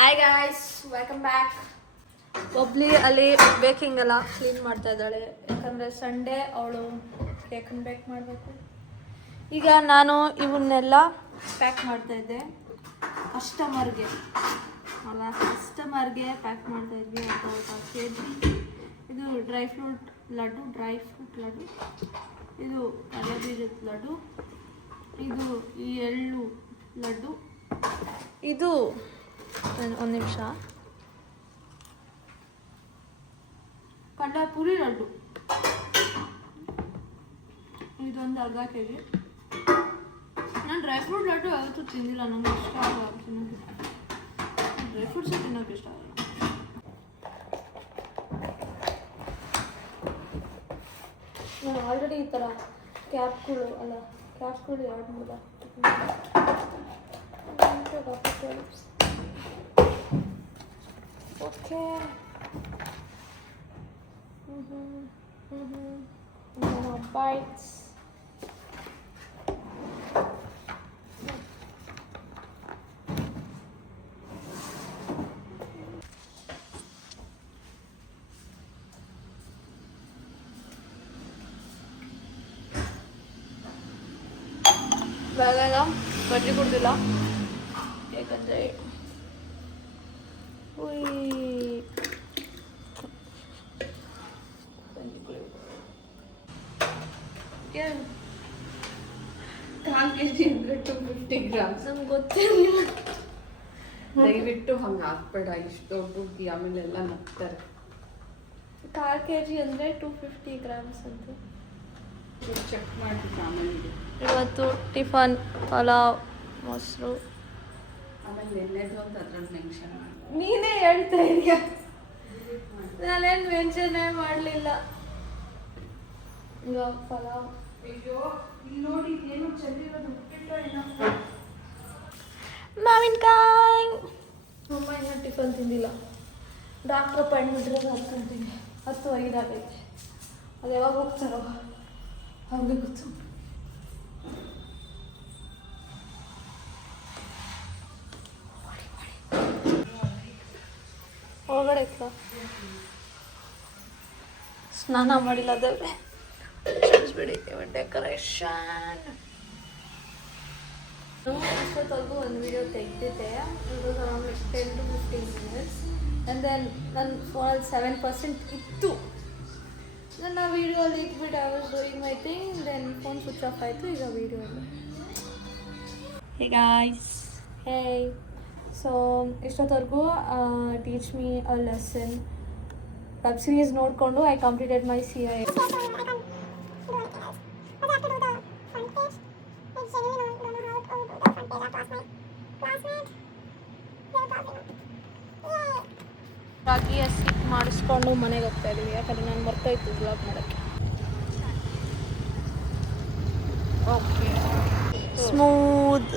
Hi guys, welcome back. ಒಬ್ಲಿ ಅಲ್ಲಿ baking ಎಲ್ಲ ಕ್ಲೀನ್ ಮಾಡ್ತಾ ಇದ್ದಾಳೆ, ಯಾಕಂದರೆ ಸಂಡೇ ಅವಳು ಕೇಕನ್ನು ಬೇಕ್ ಮಾಡಬೇಕು. ಈಗ ನಾನು ಇವನ್ನೆಲ್ಲ ಪ್ಯಾಕ್ ಮಾಡ್ತಾ ಇದ್ದೆ ಕಸ್ಟಮರ್ಗೆ ಪ್ಯಾಕ್ ಮಾಡ್ತಾ ಇದ್ವಿ. ಅರ್ಧ ಕೆ ಜಿ ಇದು ಡ್ರೈ ಫ್ರೂಟ್ ಲಡ್ಡು, ಇದು ಕಡಲೆಬೀಜದ ಲಡ್ಡು, ಇದು ಈ ಎಳ್ಳು ಲಡ್ಡು, ಇದು ಒಂದು ನಿಮಿಷ ಪುರಿ ಲಡ್ಡು, ಇದೊಂದು ಅರ್ಧ ಕೆ ಜಿ. ನಾನು ಡ್ರೈ ಫ್ರೂಟ್ ಲಡ್ಡು ಯಾವತ್ತೂ ತಿಂದಿಲ್ಲ, ನನಗೆ ಇಷ್ಟ ಆಗಲ್ಲ ತಿನ್ನೋಕ್ಕೆ. ಡ್ರೈ ಫ್ರೂಟ್ಸೇ ತಿನ್ನೋಕ್ಕೆ ಇಷ್ಟ ಆಗಲ್ಲ. ನಾನು ಆಲ್ರೆಡಿ ಈ ಥರ ಕ್ಯಾಪ್ಗಳು ಎರಡು ಮೂಲ ಓಕೆ. Bites. ಬೆಳಗೆಲ್ಲ ಬಜ್ಜಿ ಕುಡ್ದಿಲ್ಲ, ಯಾಕಂದರೆ ನಮ್ಗೆ ಗೊತ್ತಿರಲಿಲ್ಲ. ದಯವಿಟ್ಟು ಹಂಗೆ ಹಾಕ್ಬೇಡ, ಇಷ್ಟು ಹುಡುಗಿ ಆಮೇಲೆಲ್ಲ ನಗ್ತಾರೆ. 4 kg ಅಂದರೆ 250 grams ಅಂತ ಚೆಕ್ ಮಾಡಿ ಆಮೇಲೆ. ಇವತ್ತು ಟಿಫನ್ ಪಲಾವ್, ಮೊಸರು, ಆಮೇಲೆ ನೆನ್ನೆದು ಅಂತ ಅದ್ರಲ್ಲಿ ಮೆನ್ಷನ್ ಮಾಡಿ. ನೀನೇ ಹೇಳ್ತಾ ಇದೀಯ, ನಾನೇನು ಮೆನ್ಷನ್ನೇ ಮಾಡಲಿಲ್ಲ. ಈಗ ಪಲಾವ್, ಅಯ್ಯೋ ಇಲ್ಲಿ ನೋಡಿ, ಏನು ಚೆಲ್ಲಿರೋದು ಉಪ್ಪಿಟ್ಟು ಏನೋ ಮಾವಿನಕಾಯಿ. ಅಮ್ಮ ಇನ್ನೂ ಟಿಫನ್ ತಿಂದಿಲ್ಲ. ಡಾಕ್ಟ್ರ್ ಅಪಾಯಿಂಟ್ಮೆಂಟ್ 10:05 ಆಗೈತೆ. ಅದು ಯಾವಾಗ ಹೋಗ್ತಾರೋ ಅವ್ರಿಗೆ ಗೊತ್ತು. ಒಳಗಡೆ ಸ್ನಾನ ಮಾಡಿಲ್ಲ, ಅದೇ ಬಿಡಿ. ಡೆಕೋರೇಷನ್ ಇಷ್ಟೊತ್ತವರೆಗೂ ಒಂದು ವಿಡಿಯೋ ತೆಗೆದಿದ್ದೆ. It was around 10 to 15 minutes. And then ನನ್ನ ಫೋನಲ್ಲಿ 7% ಇತ್ತು. ನನ್ನ ವೀಡಿಯೋಲ್ಲಿ ಇಟ್ಬಿಟ್ಟು I was doing my thing, then phone switch off ಆಯಿತು. ಈಗ ವೀಡಿಯೋ ಇಲ್ಲ. Hey guys, hey. ಸೊ ಇಷ್ಟೊತ್ತವರೆಗೂ teach me a lesson web series ನೋಡಿಕೊಂಡು ಐ ಕಂಪ್ಲೀಟೆಡ್ ಮೈ CA. ರಾಗಿ ಹಸಿ ಮಾಡಿಸ್ಕೊಂಡು ಮನೆಗೆ ಹೋಗ್ತಾ ಇದ್ದೀವಿ, ಯಾಕಂದರೆ ನಾನು ಮರ್ತೋಯ್ತು ಬ್ಲಾಗ್ ಮಾಡೋಕ್ಕೆ. Okay, smooth.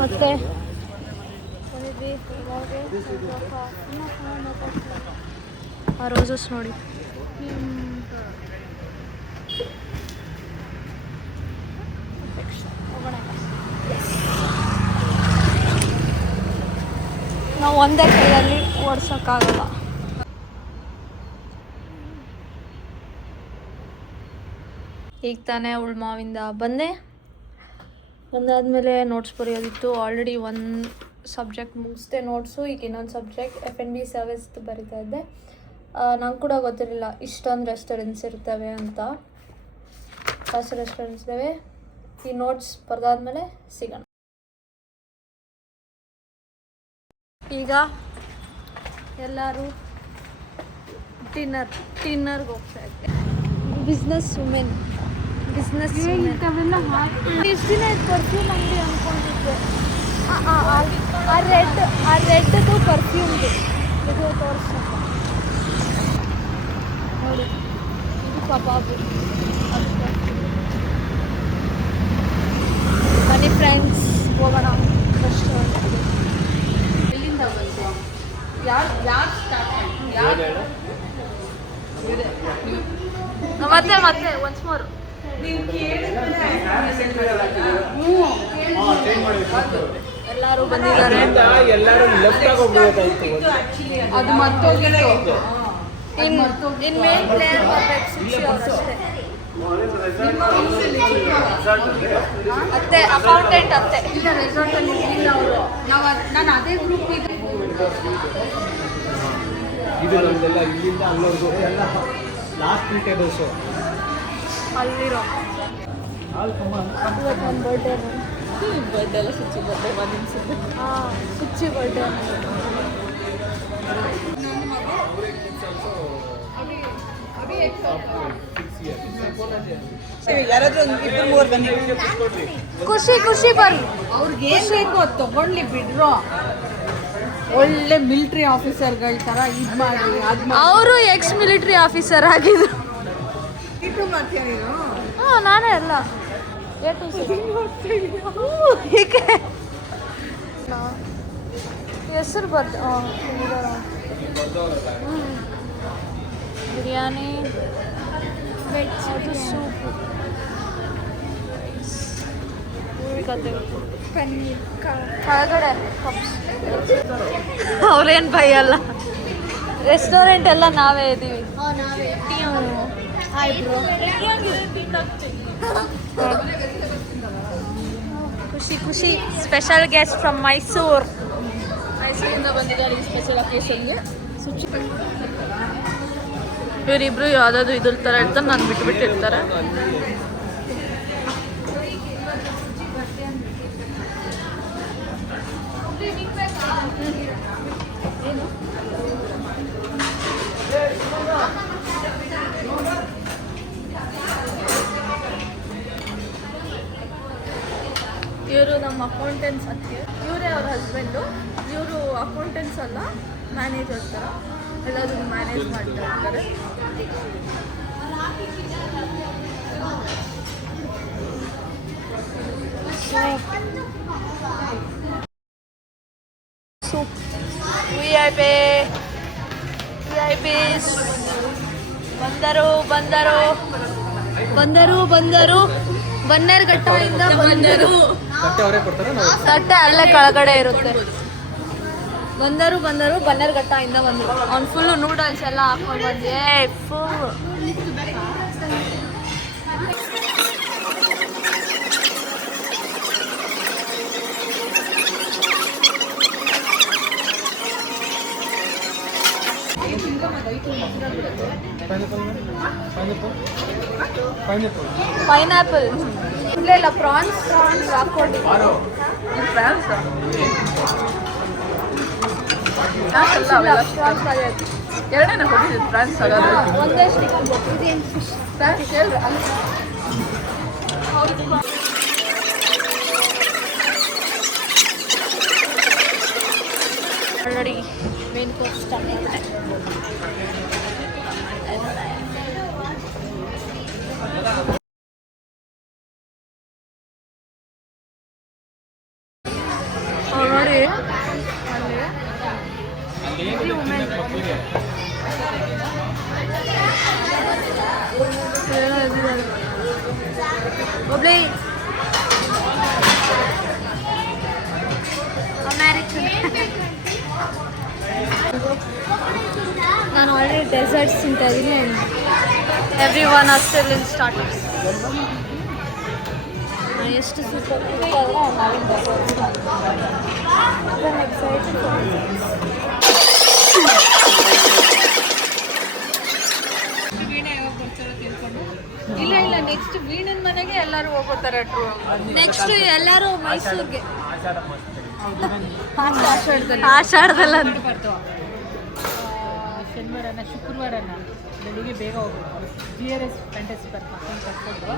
ಮತ್ತೆ ಆ ರೋಸಸ್ ನೋಡಿ, ನಾವು ಒಂದೇ ಕೈಯಲ್ಲಿ ಓಡಿಸೋಕ್ಕಾಗಲ್ಲ. ಈಗ ತಾನೇ ಉಳ್ಮಾವಿಂದ ಬಂದಾದಮೇಲೆ ನೋಟ್ಸ್ ಬರೆಯೋದಿತ್ತು. ಆಲ್ರೆಡಿ ಒಂದು ಸಬ್ಜೆಕ್ಟ್ ಮುಗಿಸ್ದೆ ನೋಟ್ಸು. ಈಗ ಇನ್ನೊಂದು ಸಬ್ಜೆಕ್ಟ್ F&B ಸರ್ವಿಸ್ ಬರಿತಾ ಇದ್ದೆ. ನಂಗೆ ಕೂಡ ಗೊತ್ತಿರಲಿಲ್ಲ ಇಷ್ಟೊಂದು ರೆಸ್ಟೋರೆಂಟ್ಸ್ ಇರ್ತವೆ ಅಂತ. ಫಸ್ಟ್ ರೆಸ್ಟೋರೆಂಟ್ಸ್ ಇದ್ದಾವೆ. ಈ ನೋಟ್ಸ್ ಬರೆದಾದ್ಮೇಲೆ ಸಿಗೋಣ. ಈಗ ಎಲ್ಲರೂ ಡಿನ್ನರ್ಗೆ ಹೋಗ್ತಾ ಇದ್ದೆ. ಬಿಸ್ನೆಸ್ ವುಮೆನ್ ಎಷ್ಟು ದಿನ ಆಯ್ತು ಪರ್ಫ್ಯೂಮ್ ಅಂಗಡಿ ಅಂದ್ಕೊಂಡಿದ್ದೆ. ಆ ರೆಡ್ದು ಪರ್ಫ್ಯೂಮ್ದು ಇದು ತೋರಿಸ ನೋಡಿ, ಇದು ಕಬಾಬು. ಬನ್ನಿ ಫ್ರೆಂಡ್ಸ್, ಹೋಗೋಣ ರೆಸ್ಟೋರೆಂಟ್ಗೆ. ಎಲ್ಲಿಂದ ಬಂತು? ಯಾರು ಸ್ಟಾರ್ಟ್ ಮಾಡಿ? ಮತ್ತೆ ಒನ್ಸ್ ಮೋರ್ ಎಲ್ಲರೂ ಬಂದಿದ್ದಾರೆ. ಎಲ್ಲರೂ ಲೆಫ್ಟ್ ಆಗಿ ಹೋಗ್ಬೇಕಾಯ್ತು. ಅದು ಮರ್ತೋಗಿತ್ತು. ಇನ್ ಮೇನ್ ಪ್ಲೇಯರ್ ಬರ್ಬೇಕು ಸುಕ್ಷಿ ಅವರಷ್ಟೇ. ಅತ್ತೆ ಅಕೌಂಟೆಂಟ್ ಅತ್ತೆ. ಇಲ್ಲ ರೆಸಾರ್ಟಲ್ಲಿ ಇಲ್ಲ ಅವರು. ನಾನು ಅದೇ ಗ್ರೂಪ್ ಇದೆ. ಇದು ನಮ್ದೆಲ್ಲ ಇಲ್ಲಿಂದ ಅಲ್ಲೋರ್ಗು ಎಲ್ಲ ಲಾಸ್ಟ್ ಟೇಬಲ್ಸು ಅಲ್ಲಿರೋ ಇವತ್ತು ನನ್ನ ಬರ್ಡೇ ಎಲ್ಲ ಸುಚ್ಚಿ ಬರ್ಡೇ ಹಾಂ ಸುಚ್ಚಿ ಬರ್ಡೇ. ಖುಷಿ ಖುಷಿ ಬನ್ನಿ. ಅವ್ರಿಗೆ ಏನ್ ಬೇಕು ಅದು ತಗೊಂಡ್ಲಿ ಬಿಡ್ರೋ. ಒಳ್ಳೆ ಮಿಲಿಟರಿ ಆಫೀಸರ್ಗಳ ತರ ಇದ್ ಮಾಡಿ ಅದ್ ಅವರು ಎಕ್ಸ್ ಮಿಲಿಟರಿ ಆಫೀಸರ್ ಆಗಿದ್ರು. ಮಾಡಿಟ್ಟು ಮಾಡ್ತೀಯ ನೀನು? ಹಾಂ ನಾನೇ ಅಲ್ಲ. ಹೀಗೆ ಹೆಸರು ಬರ್ತ ಬಿರಿಯಾನಿ ಅದು ಸೂಪು ಪನ್ನೀರ್ ಕೆಳಗಡೆ ಕಪ್ಸ್. ಅವ್ರೇನು ಬೈಯಲ್ಲ. ರೆಸ್ಟೋರೆಂಟ್ ಎಲ್ಲ ನಾವೇ ಇದ್ದೀವಿ. ಖುಷಿ ಖುಷಿ ಸ್ಪೆಷಲ್ ಗೆಸ್ಟ್ ಫ್ರಮ್ ಮೈಸೂರು. ಮೈಸೂರಿಂದ ಬಂದಿದ್ದಾರೆ ಈ ಸ್ಪೆಷಲ್ ಅಕೇಶನ್ಗೆ. ಇವರಿಬ್ರು ಯಾವುದಾದ್ರು ಇದ್ರ ಥರ ಇರ್ತಾರೆ, ನಾನು ಬಿಟ್ಬಿಟ್ಟಿರ್ತಾರೆ. ಇವರು ನಮ್ಮ ಅಕೌಂಟೆಂಟ್ಸ್ ಅತ್ತೆ. ಇವರೇ ಅವ್ರ ಹಸ್ಬೆಂಡು. ಇವರು ಅಕೌಂಟೆಂಟ್ಸ್ ಅಲ್ಲ, ಮ್ಯಾನೇಜರ್ ಥರ ಎಲ್ಲದನ್ನು ಮ್ಯಾನೇಜ್ ಮಾಡ್ತಾ ಇರ್ತಾರೆ. ಸೂಪ್ VIPs ಬಂದರು ಬಂದರು ಬಂದರು ಬಂದರು ಬನ್ನೇರುಘಟ್ಟದಿಂದ ಬಂದರು. ತಟ್ಟೆ ಅಲ್ಲೇ ಕೆಳಗಡೆ ಇರುತ್ತೆ. ಬಂದರು ಬಂದರು ಬನ್ನೇರುಘಟ್ಟದಿಂದ ಬಂದರು. ಅವ್ನು ಫುಲ್ಲು ನೂಡಲ್ಸ್ ಎಲ್ಲ ಹಾಕೊಂಡು ಬಂದೆ ಫುಲ್. ಪೈನಾಪಲ್ ಇಲ್ಲ ಪ್ರಾನ್ಸ್ ಹಾಕೊಂಡು ಪ್ರಾನ್ಸ್ ಎರಡನೇ ಕೊಟ್ಟಿದ್ದು ಫ್ರಾನ್ಸ್ ಒಂದೇ ಆಲ್ರೆಡಿ ಮೇನ್ ಕೋರ್ಸ್ ಸ್ಟಾರ್ಟ್ ಆಗಿದೆ. ನೋಡಿ ಒಬ್ಳೆ ಅಮೇರಿಕನ್. ನಾನು ಆಲ್ರೆಡಿ ಡೆಸರ್ಟ್ಸ್ ತಿಂತಾ ಇದ್ದೀನಿ. Every one are still in starters. ಎಷ್ಟು ಸೂಪರ್ ಆದರೆ ನಾವಿನ್ ಡೆಸರ್ಟ್ಸ್ ಎಕ್ಸೈಟೆಡ್. ಇಲ್ಲ ಇಲ್ಲ ನೆಕ್ಸ್ಟ್ ವೀಣನ್ ಮನೆಗೆ ಎಲ್ಲರೂ ಹೋಗ್ತಾರೆ. ನೆಕ್ಸ್ಟ್ ಎಲ್ಲರೂ ಮೈಸೂರಿಗೆ ಆಷಾಢದಲ್ಲ ಶನಿವಾರನ ಶುಕ್ರವಾರನ ಬೆಳಿಗ್ಗೆ ಬೇಗ ಹೋಗ್ಬೇಕು. GRS ಫ್ಯಾಂಟಸಿ ಪಾರ್ಕ್ ಕರ್ಕೊಂಡು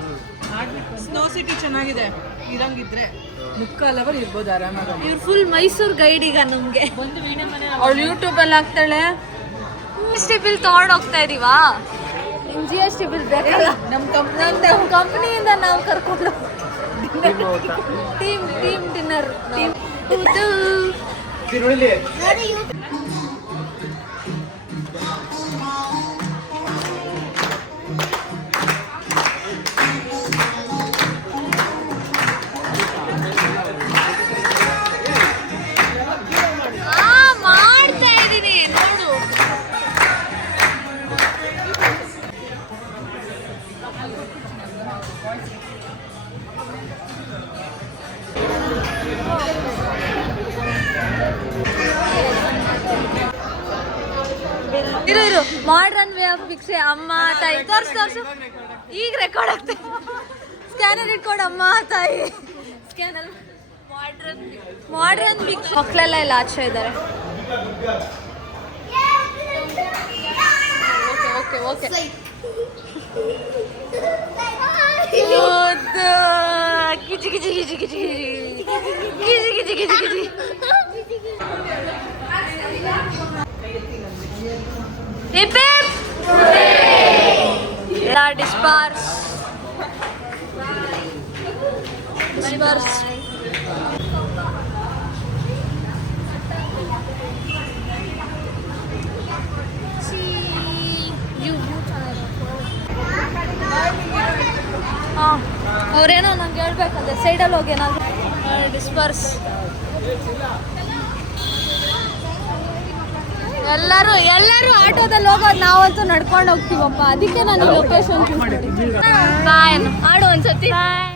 ಆಡ್ಬಿಟ್ಟು ಸ್ನೋ ಸಿಟಿ ಚೆನ್ನಾಗಿದೆ. ಇರಂಗಿದ್ರೆ ಮುಕ್ಕಾಲ್ ಅವರ್ ಇರ್ಬೋದು ಆರಾಮಾಗಿ. ಇವ್ರು ಫುಲ್ ಮೈಸೂರು ಗೈಡ್ ಈಗ ನಮಗೆ. ಒಂದು ವೀಣೆ ಮನೆ ಅವಳು ಯೂಟ್ಯೂಬಲ್ಲಿ ಹಾಕ್ತಾಳೆ. GST ಬಿಲ್ ತೊಗೊಂಡು ಹೋಗ್ತಾ ಇದೀವಾ? ನಿಮ್ಗೆ GST ಬಿಲ್ ಬೇಕಲ್ಲ? ನಮ್ಮ ಕಂಪ್ನಿಯಿಂದ ನಾವು ಕರ್ಕೊಂಡು ಟೀಮ್ ಡಿನ್ನರ್ ಇರು ಮಾಡ್ರನ್ ವೇ ಆಫ್ ಭಿಕ್ಷೆ ಅಮ್ಮ ತಾಯಿ ತೋರ್ಸು ಈಗ ರೆಕಾರ್ಡ್ ಆಗ್ತದೆ ಸ್ಕ್ಯಾನರ್ ಇಟ್ಕೊಂಡು ಅಮ್ಮ ತಾಯಿ ಸ್ಕ್ಯಾನರ್ ಮಾಡ್ರನ್ ಭಿಕ್ಷೆ ಮಕ್ಕಳೆಲ್ಲ ಇಲ್ಲ ಆಚೆ ಇದ್ದಾರೆ ಓಕೆ ಓಕೆ ಕಿಚಿ ಕಿಚಿ ಕಿಚಿ ಕಿಚಿ ಕಿಚಿ ಕಿಚಿ ಕಿಚಿ ಕಿಚಿ Hip hip! Disperse. Disperse. ಅವ್ರೇನೋ ನಂಗೆ ಹೇಳ್ಬೇಕಂದ್ರೆ ಸೈಡಲ್ಲಿ ಹೋಗಿ ಏನಾದ್ರು ಡಿಸ್ಪರ್ಸ್ ಎಲ್ಲರೂ ಆಟೋದಲ್ಲಿ ಹೋಗೋದು ನಾವಂತೂ ನಡ್ಕೊಂಡು ಹೋಗ್ತೀವಪ್ಪ ಅದಕ್ಕೆ ನಾನು ಲೊಕೇಶನ್ ಚೂಸ್ ಮಾಡಿದ್ದೀನಿ ಬಾಯ್ ಆಡು ಒಂದ್ಸತಿ ಬಾಯ್